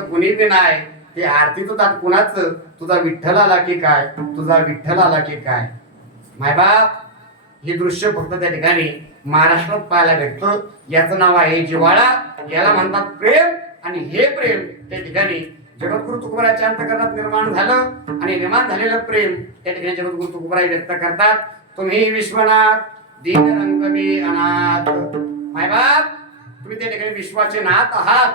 कुणी बी नाही ते आरती तुझा कुणाच तुझा विठ्ठल आला की काय, तुझा विठ्ठल आला की काय. मायबाप हे दृश्य फक्त त्या ठिकाणी महाराष्ट्रात पाहायला भेटतं. याचं नाव आहे जिव्हाळा. याला म्हणतात प्रेम. आणि हे प्रेम त्या ठिकाणी जगद्गुरु तुकोबराच्या अंतःकरणात निर्माण झालं आणि निर्माण झालेलं प्रेम त्या ठिकाणी जगद्गुरु तुकोबराय व्यक्त करतात. तुम्ही विश्वनाथ दीन रंगमी अनाथ. मायबाप तुम्ही त्या ठिकाणी विश्वाचे नाथ आहात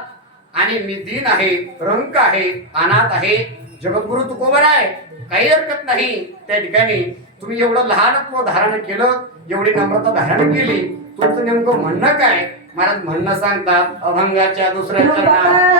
आणि मी दीन आहे, रंक आहे, अनाथ आहे. जगद्गुरु तुकोबराय काही हरकत नाही. त्या ठिकाणी तुम्ही एवढं लहानत्व धारण केलं, एवढी नम्रता धारण केली. तुमचं नेमकं म्हणणं काय? महाराज म्हणणं सांगतात अभंगाच्या दुसऱ्या चरणात.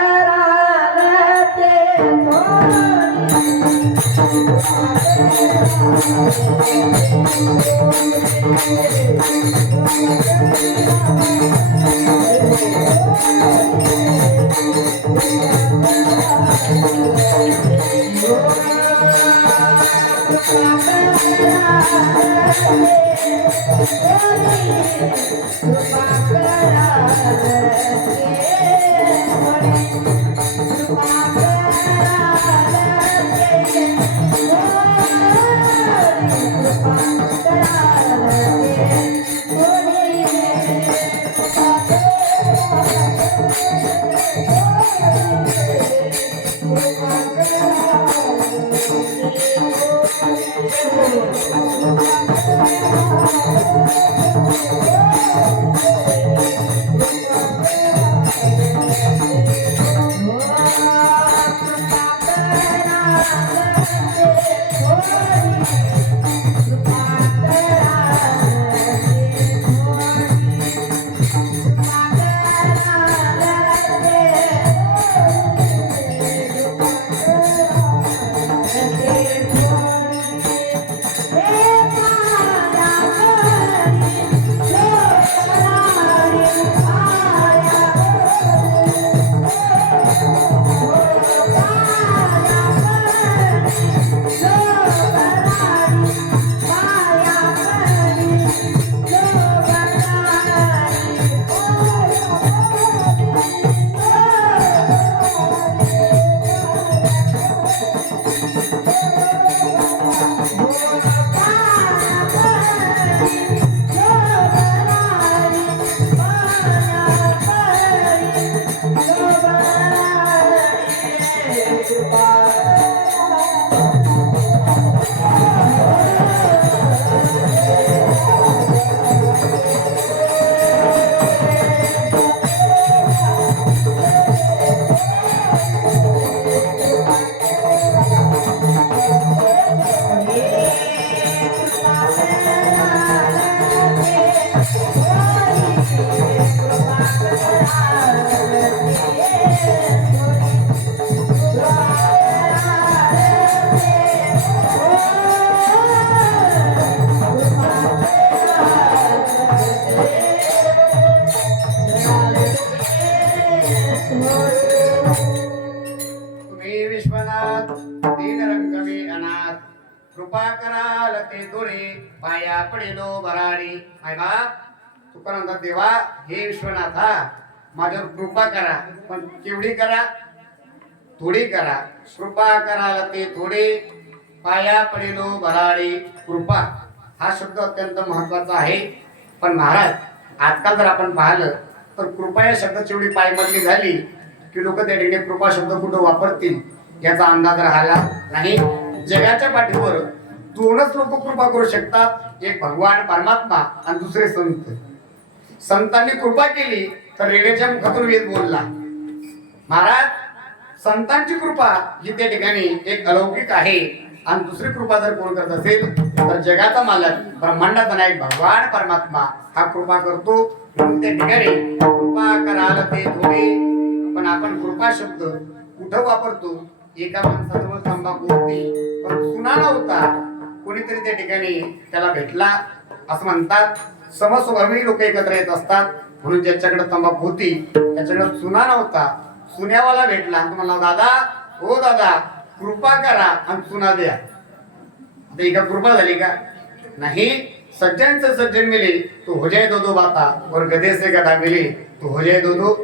कृपा कराल ते थोडे पाया पडेलो भराडी. माय बाप तुकाराम म्हणतात देवा हे विश्वनाथा माझ्यावर कृपा करा, पण केवढी करा? थोडी करा. कृपा कराल ते थोडे पाया पडेलो भराडी. कृपा हा शब्द अत्यंत महत्वाचा आहे. पण महाराज आजकाल जर आपण पाहिलं तर कृपा या शब्दाची एवढी पायमल्ली झाली की लोक त्या ठिकाणी कृपा शब्द कुठं वापरतील याचा अंदाज राहिला नाही. जगाच्या पाठीवर दोनच लोक कृपा करू शकतात, एक भगवान परमात्मा आणि दुसरे संत. संतांनी कृपा केली तर रेड्याच्या मुखातून वेद बोलला. महाराज संतांची कृपा ही त्या ठिकाणी एक अलौकिक आहे आणि दुसरी कृपा जर कोण करत असेल तर जगाचा मालक ब्रह्मांडाचा नायक भगवान परमात्मा हा कृपा करतो. म्हणून त्या ठिकाणी कृपा कराल ते थोडे, पण आपण कृपा शब्द कुठं वापरतो? एका माणसाजवळ तंबाखू होती पण सुना नव्हता, कोणीतरी त्या ठिकाणी त्याला भेटला असं म्हणतात. समस्वभावी लोक एकत्र येत असतात, म्हणून ज्याच्याकडे तंबाखू होती त्याच्याकडे सुना नव्हता, सुन्यावाला भेटला. तुम्हाला दादा हो दादा कृपा करा आणि सुना द्या. आता ही का कृपा झाली का? नाही. सज्जन से सज्जन मिले तो हो जाए दो दो बाता और गधे से गधा मिले तो हो जाए दो दो.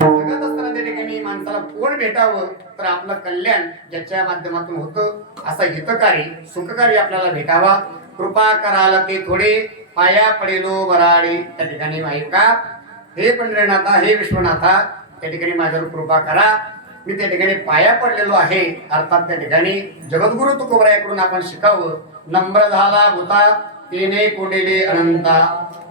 सगळं असताना त्या ठिकाणी माणसाला कोण भेटावं तर आपलं कल्याण ज्याच्या माध्यमातून होतं असा हितकारी सुखकारी आपल्याला भेटावा. कृपा कराल ते थोडे पाया पडेलो बराडे. त्या ठिकाणी ऐका, हे पंढरीनाथा, हे विश्वनाथा, त्या ठिकाणी माझ्यावर कृपा करा. मी त्या ठिकाणी पाया पडलेलो आहे. अर्थात त्या ठिकाणी जगद्गुरु तुकोबरायाकडून आपण शिकावं. नम्र झाला भूता तेने कोंडेले अनंता.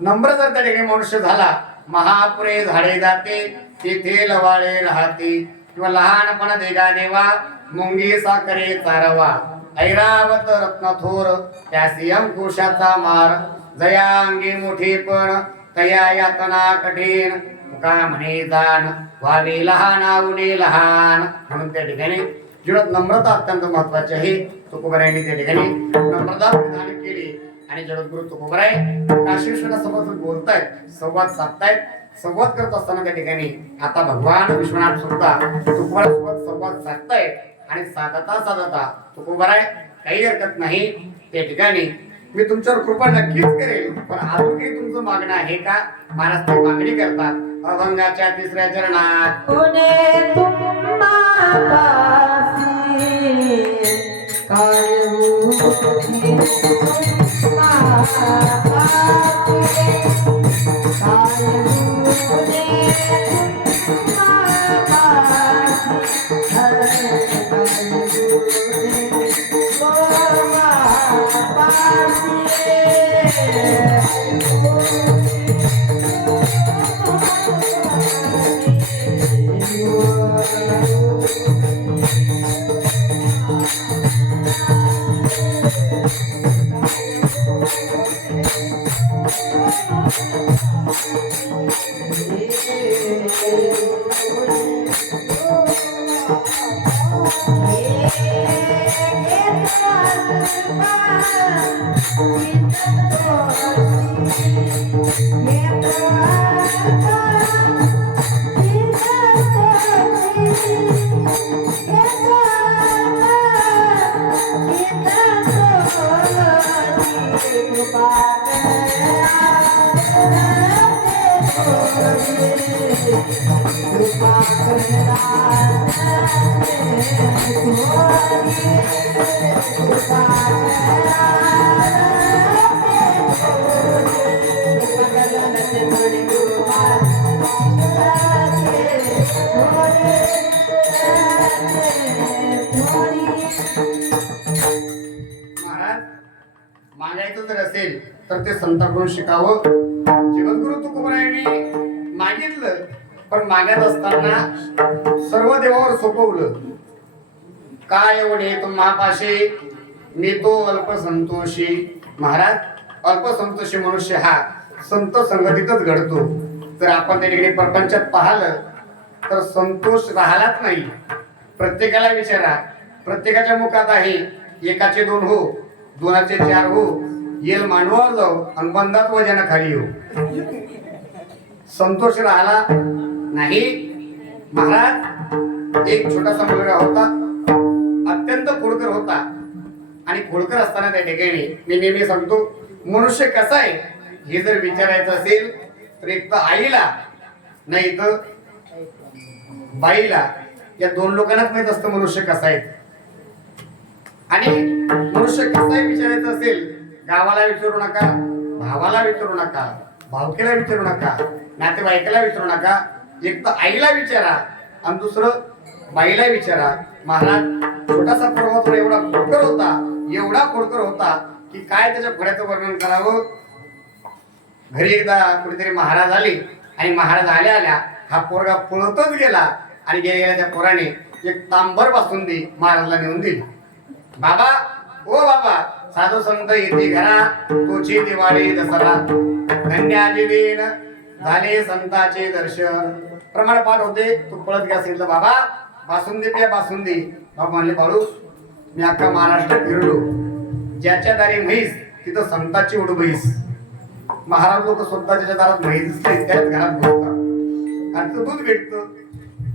नम्र जर त्या ठिकाणी मनुष्य झाला, महापुरे झाडे जाते तेथे लवाळे राहते. किंवा लहानपणा देगा देवा मुंगी साखरे चारवा. ऐरावत रत्नथोर त्यासी अंकुशाचा मार. जया अंगी मोठे पण तया यातना कठीण. मुका म्हणे जाण व्हावे लहान आवडे लहान. म्हणून त्या ठिकाणी जीवनात नम्रता अत्यंत महत्वाची आहे. तुकोबरायांनी त्या ठिकाणी नम्रता परिधान केली आणि जगद्गुरु तुकोबराय काशी विश्वनाथासोबत बोलतायत, संवाद साधतायत. संवाद करत असताना त्या ठिकाणी आता भगवान विश्वनाथ सुद्धा तुकोबरासोबत संवाद साधतायत. आणि साधता साधता तुकोबराय काही हरकत नाही, त्या ठिकाणी मी तुमच्यावर कृपा नक्कीच करेल, पण अजून काही तुमचं मागणं आहे का? महाराज ते मागणी करतात अभंगाच्या 3ऱ्या चरणात. मागायचं जर असेल तर ते संतांकडून शिकावं. जगद्गुरु तुकोबरायांनी मागितलं, पण मागत असताना सर्व देवावर सोपवलं. काय एवढे तुम्हापाशी मी तो अल्पसंतोषी. महाराज, अल्पसंतोषी मनुष्य हा संत संगतीतच घडतो. जर आपण त्या ठिकाणी प्रपंचात पाहिलं तर संतोष राहिलाच नाही. प्रत्येकाला विचारा, प्रत्येकाच्या मुखात आहे एकाचे 2 हो, 2चे 4 हो, येल मांडवावर जाऊ आणि बंधात वजन खाली येऊ. संतोष राहिला नाही. महाराज, एक छोटासा मुलगा होता, अत्यंत खोडकर होता. आणि खोडकर असताना त्या ठिकाणी मी नेहमी सांगतो, मनुष्य कसा आहे हे जर विचारायचं असेल तर एक तर आईला नाही तर बाईला, या 2 लोकांनाच माहित असतं मनुष्य कसा आहे. आणि मनुष्य कसा आहे विचारायचं असेल, गावाला विचारू नका, भावाला विचारू नका, भावकीला विचारू नका, नातेवाईकाला विचारू नका. एक तर आईला विचारा आणि दुसरं बाईला विचारा. महाराज, छोटासा पर्वत एवढा खोडकर होता, एवढा खोडकर होता की काय त्याच्या खोड्याचं वर्णन करावं. घरी एकदा कुठेतरी महाराज आले आणि महाराज आल्या आल्या हा पोरगा पळतच गेला आणि गेल्या त्या पोराने एक तांबर बासुंदी महाराजला नेऊन दिली. बाबा, ओ बाबा, साधू संत येते घरा, तोची दिवाळी दसरा, धन्याजी दिन झाले संताचे दर्शन. प्रमाण पाठ होते. तू पळत गेला सांगितलं, बाबा बासुंदी प्या बासुंदी. बाबा म्हणले, बाळू, मी अख्खा महाराष्ट्र फिरलो, ज्याच्या दारी म्हैस तिथं संताची उड म्हैस. महाराज लोक स्वतःच्या दारात म्हैस दिसते त्याच घरात बसतात आणि तो दूध भेटतं.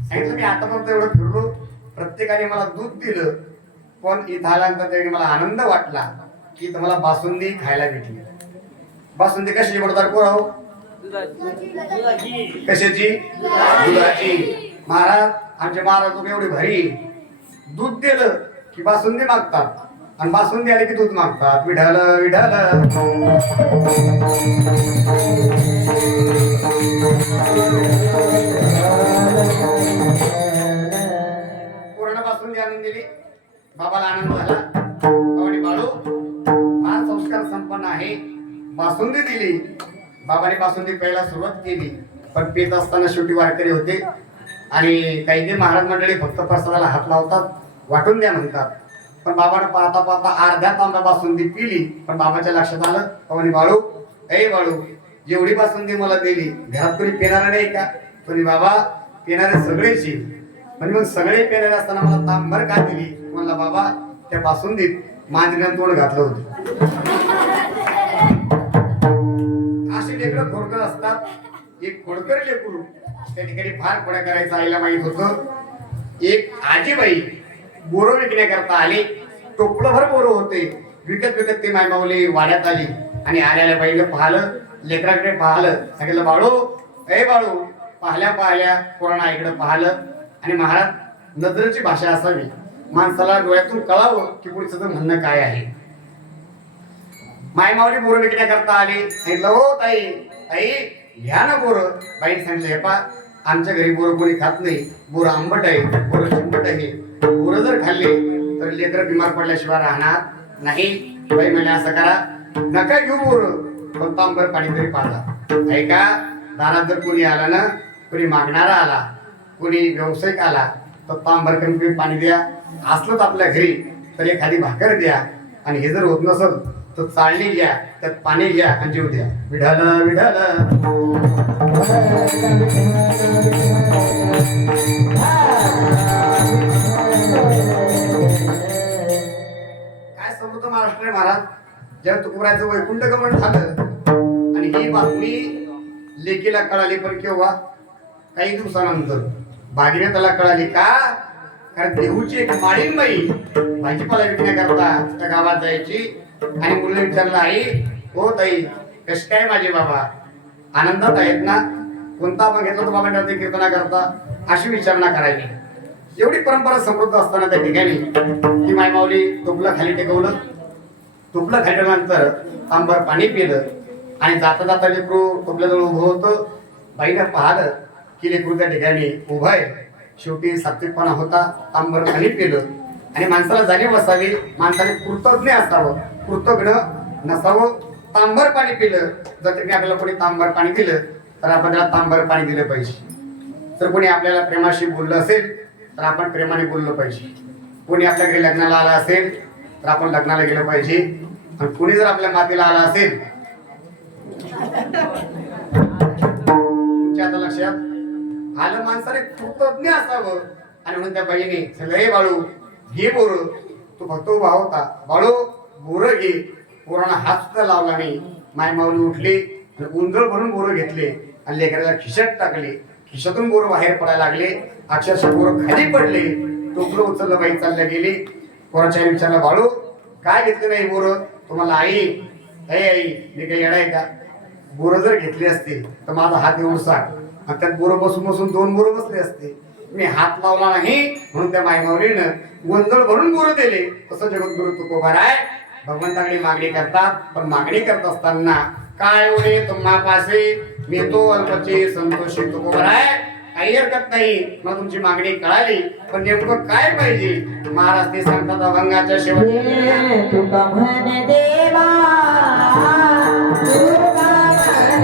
सांगितलं, मी आतापर्यंत एवढं फिरलो, प्रत्येकाने मला दूध दिलं, पण इथं आल्यानंतर त्याने मला आनंद वाटला की तुम्हाला बासुंदी खायला भेटली. बासुंदी कशाची बनवतात पोराव? कशाची? दुधाची. महाराज आमचे महाराज एवढे भारी, दूध दिलं की बासुंदी मागतात आणि बासुंदी आली की दूध मागतात. विढाल विढाल पूर्ण बासुंदी आणून दिली. बाबाला आनंद झाला. बाबाने बाळू फार संस्कार संपन्न आहे. बासुंदी दिली. बाबाने बासुंदी प्यायला सुरुवात केली. पण पित असताना शेवटी वारकरी होते आणि काही ते महाराज मंडळी फक्त प्रसादाला हात लावतात, वाटून द्या म्हणतात. पण बाबाने पाहता पाहता अर्ध्या तांब्या बासुंदी पिली. पण बाबाच्या लक्षात आलं. बाबाने बाळू, ए बाळू, जेवढी बासुंदी मला दिली घरात कोणी पिणार नाही का? कोणी बाबा पिणारे सगळेच येईल. म्हणजे मग सगळे पिणारे असताना मला तांबर का दिली? म्हणला बाबा त्या बासुंदीत मांजरीनं तोंड घातलं होतं. असे लेकरं खोडकर असतात. एक खोडकर लेकरू त्या ठिकाणी फार खोड्या करायचं आईला माहित होतं. एक आजीबाई बोरं विकण्याकरता आले. टोपलंभर बोरं होते. विकत विकत ते मायमाऊली वाड्यात आली आणि आल्याला बाईला पाहिलं, लेकराकडे पाहिलं, सांगितलं बाळू, ए बाळू, पाहल्या पाहल्या कोरोना इकडे पाहिलं. आणि महाराज नजरेची भाषा असावी, माणसाला डोळ्यातून कळावं की पुढचं म्हणणं काय आहे. मायमाऊली बोरं विकण्याकरता आले. सांगितलं हो ताई, ताई घ्या ना बोरं. बाईने सांगितलं हे पा, आमच्या घरी बोरं कोणी खात नाही. बोरं आंबट आहे, बोरं चिंबट आहे. बोरं जर खाल्ले तर लेकरं बिमार पडल्याशिवाय राहणार नाही. बाई म्हणजे असं करा, नका घेऊ बोरं, पण तांबर पाणी तरी पाजा. ऐका, दारात जर कोणी आला ना, कोणी मागणारा आला, कोणी व्यावसायिक आला तर तांबर कमी पाणी द्या. असलंच आपल्या घरी तर एखादी भाकर द्या. आणि हे जर होत नसल तर चाळणी घ्या, त्यात पाणी घ्या आणि जीव द्या. विढाल विढाल काय समजतं महाराष्ट्र महाराज. जेव्हा तुकोबरायचं वैकुंठ गमन झालं आणि ही बातमी लेकीला कळाली. पण केव्हा? काही दिवसानंतर भागीरथाला कळाली. का? कारण देहूची एक माळीनबाई भाजीपाला विकण्याकरता त्या गावात जायची आणि मुलं विचारलं, आई हो ताई कशी काय माझे बाबा, आनंदात आहेत ना? कोणता आपण घेतला तर बाबा कीर्तना करता, अशी विचारणा करायची. एवढी परंपरा समृद्ध असताना त्या ठिकाणी ती मायमाऊली टोपलं खाली टेकवलं. टोपलं खाल्यानंतर तांबर पाणी पिलं आणि जाता जाता लेकरू टोपल्याजवळ उभं होतं. बाईनं पाहिलं की लेकरू त्या ठिकाणी उभं आहे. शेवटी सात्विकपणा होता. तांबर पाणी पिलं आणि माणसाला जाणीव बसावी, माणसाने कृतज्ञ असावं, कृतज्ञ नसावं. तांबर पाणी पिलं. जर तुम्ही आपल्याला कोणी तांबर पाणी दिलं तर आपण त्याला तांबर पाणी दिलं पाहिजे. जर कोणी आपल्याला प्रेमाशी बोललं असेल तर आपण प्रेमाने बोललं पाहिजे. कोणी आपल्या घरी लग्नाला आला असेल तर आपण लग्नाला गेलं पाहिजे. आणि कोणी जर आपल्या मातीला आला असेल, तुमच्या आता लक्षात आलं, माणसाने कृतज्ञ असावं. आणि म्हणून त्या बाईने सांगितलं, हे बाळू घे बोरं. तू फक्त उभा होता. बाळू बोरं घे. पोरांना हात सुद्धा लावला नाही. मायमाऊली उठली, उंजळ भरून बोरं घेतले आणि लेकराला खिशात टाकले. खिशातून बोरं बाहेर पडायला लागले. अक्षरशः बोरं खाली पडले. टोपलं उचललं, बाई चालल्या गेली. पोराच्या विचारलं, बाळू काय घेतलं नाही बोरं? तुम्हाला आई, हे आई मी काही येणार आहे का? बोरं जर घेतली असते तर माझा हात येऊन सांग, आणि त्यात बोरं बसून बसून 2 बोरं बसले असते. मी हात लावला नाही म्हणून त्या मायमाऊलीनं गोंधळ भरून बोरं दिले. तसं जगद्गुरु तुकोबाराय भगवंताकडे मागणी करतात. पण मागणी करत असताना काय ओढे तुम्हा पासे, मी तो अल्पचे संतोषी तुकोबाराय. काही हरकत नाही, मला तुमची मागणी कळाली. पण नेमकं काय पाहिजे? महाराज ते सांगतात अभंगाच्या शेवटी, तुका म्हण देवा, तुका म्हण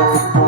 Thank you.